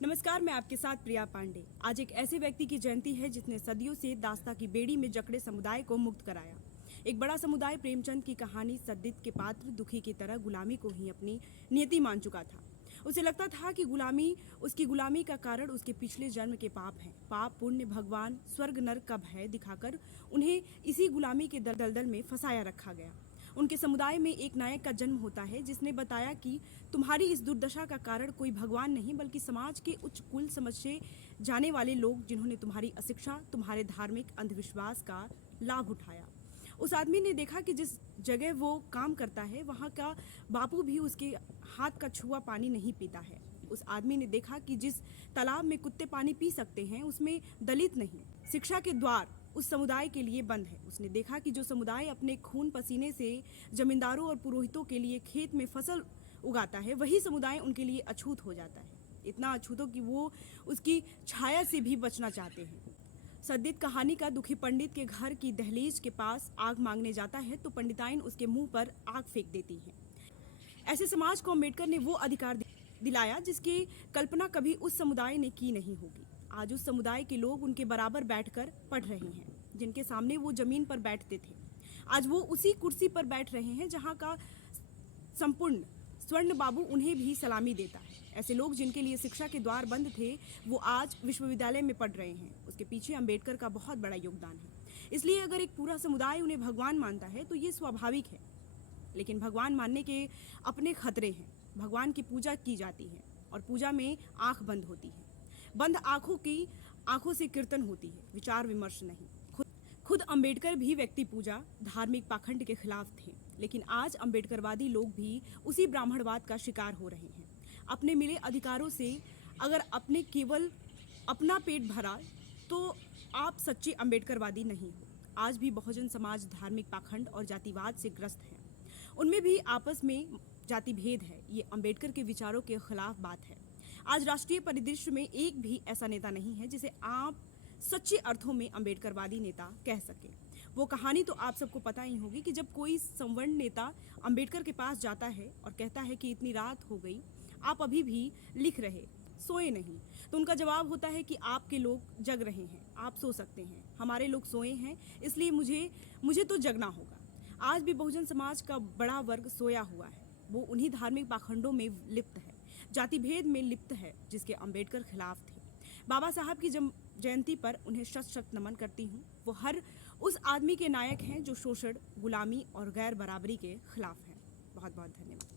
नमस्कार, मैं आपके साथ प्रिया पांडे। आज एक ऐसे व्यक्ति की जयंती है जिसने सदियों से दास्ता की बेड़ी में जकड़े समुदाय को मुक्त कराया। एक बड़ा समुदाय प्रेमचंद की कहानी सद्दित के पात्र दुखी की तरह गुलामी को ही अपनी नियति मान चुका था। उसे लगता था कि उसकी गुलामी का कारण उसके पिछले जन्म के पाप हैं। पाप पुण्य भगवान स्वर्ग नरक का भय दिखाकर उन्हें इसी गुलामी के दलदल में फंसाया रखा गया। उनके समुदाय में एक नायक का जन्म होता है जिसने बताया कि तुम्हारी इस दुर्दशा का कारण कोई भगवान नहीं बल्कि समाज के उच्च कुल समझे जाने वाले लोग जिन्होंने तुम्हारी अशिक्षा, तुम्हारे धार्मिक अंधविश्वास का लाभ उठाया। उस आदमी ने देखा कि जिस जगह वो काम करता है वहाँ का बापू भी उसके हाथ का छुआ पानी नहीं पीता है। उस आदमी ने देखा कि जिस तालाब में कुत्ते पानी पी सकते हैं उसमें दलित नहीं। शिक्षा के द्वार उस समुदाय के लिए बंद है। उसने देखा कि जो समुदाय अपने खून पसीने से जमींदारों और पुरोहितों के लिए खेत में फसल उगाता है वही समुदाय उनके लिए अछूत हो जाता है। इतना अछूत हो कि वो उसकी छाया से भी बचना चाहते हैं। सद्दित कहानी का दुखी पंडित के घर की दहलीज के पास आग मांगने जाता है तो पंडिताइन उसके मुंह पर आग फेंक देती है। ऐसे समाज को अम्बेडकर ने वो अधिकार दिलाया जिसकी कल्पना कभी उस समुदाय ने की नहीं होगी। आज उस समुदाय के लोग उनके बराबर बैठकर पढ़ रहे हैं। जिनके सामने वो जमीन पर बैठते थे आज वो उसी कुर्सी पर बैठ रहे हैं जहां का संपूर्ण स्वर्ण बाबू उन्हें भी सलामी देता है। ऐसे लोग जिनके लिए शिक्षा के द्वार बंद थे वो आज विश्वविद्यालय में पढ़ रहे हैं। उसके पीछे अम्बेडकर का बहुत बड़ा योगदान है। इसलिए अगर एक पूरा समुदाय उन्हें भगवान मानता है तो ये स्वाभाविक है। लेकिन भगवान मानने के अपने खतरे हैं। भगवान की पूजा की जाती है और पूजा में आंख बंद होती है। बंद आंखों से कीर्तन होती है, विचार विमर्श नहीं। खुद अम्बेडकर भी व्यक्ति पूजा धार्मिक पाखंड के खिलाफ थे। लेकिन आज अम्बेडकरवादी लोग भी उसी ब्राह्मणवाद का शिकार हो रहे हैं। अपने मिले अधिकारों से अगर अपने केवल अपना पेट भरा तो आप सच्चे अम्बेडकरवादी नहीं हो। आज भी बहुजन समाज धार्मिक पाखंड और जातिवाद से ग्रस्त है। उनमें भी आपस में जाति भेद है। ये अम्बेडकर के विचारों के खिलाफ बात है। आज राष्ट्रीय परिदृश्य में एक भी ऐसा नेता नहीं है जिसे आप सच्चे अर्थों में अम्बेडकरवादी नेता कह सके। वो कहानी तो आप सबको पता ही होगी कि जब कोई संवर्ण नेता अम्बेडकर के पास जाता है और कहता है कि इतनी रात हो गई, आप अभी भी लिख रहे, सोए नहीं, तो उनका जवाब होता है कि आपके लोग जग रहे हैं, आप सो सकते हैं, हमारे लोग सोए हैं, इसलिए मुझे तो जगना होगा। आज भी बहुजन समाज का बड़ा वर्ग सोया हुआ है। वो उन्हीं धार्मिक पाखंडों में लिप्त है, जाति भेद में लिप्त है जिसके अम्बेडकर खिलाफ थे। बाबा साहब की जयंती पर उन्हें शत शत नमन करती हूँ। वो हर उस आदमी के नायक हैं जो शोषण, गुलामी और गैर बराबरी के खिलाफ हैं। बहुत बहुत धन्यवाद।